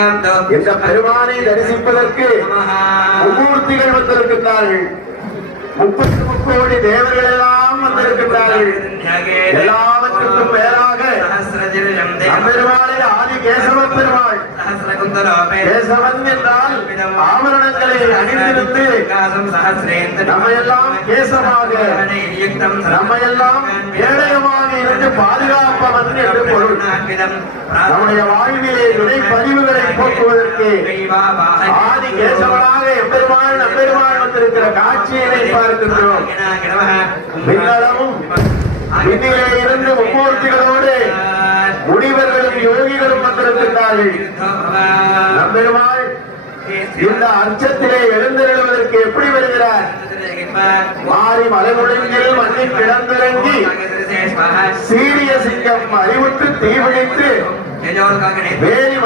இந்த பெருமானை தரிசிப்பதற்கு மும்மூர்த்திகள் வந்திருக்கின்றார்கள். 30 கோடி தேவர்கள் எல்லாம் வந்திருக்கின்றார்கள். எல்லாவற்றுக்கும் மேலாக பெருமாளை ஆதி கேசவ பெருமாள். கேசவன் என்றால் ஆபரணங்களை அணிந்திருந்து நம்மையெல்லாம் கேசமாக நம்மையெல்லாம் கேடயமாக இருந்து பாதுகாப்பவன் என்று பொருள். நம்முடைய வாழ்விலே வினை பதிவுகளை போக்குவதற்கு ஆதி கேசவனாக எப்பெருமாள் நம்பெருமாள் வந்திருக்கிற காட்சியினை பார்க்கின்றோம். விண்ணளவும் விண்ணிலே இருந்து மும்மூர்த்திகளோடு முனிவர்களும் யோகிகளும் வந்திருக்கின்றார்கள். நம்பெருமாள் இந்த அர்ச்சத்திலே எழுந்தருளுவதற்கு எப்படி வருகிறார்? மாறி மலைமுழங்கில் மண்ணில் கிடந்திறங்கி சீரிய சிங்கம் அறிவுற்று தீவிழித்து வேலி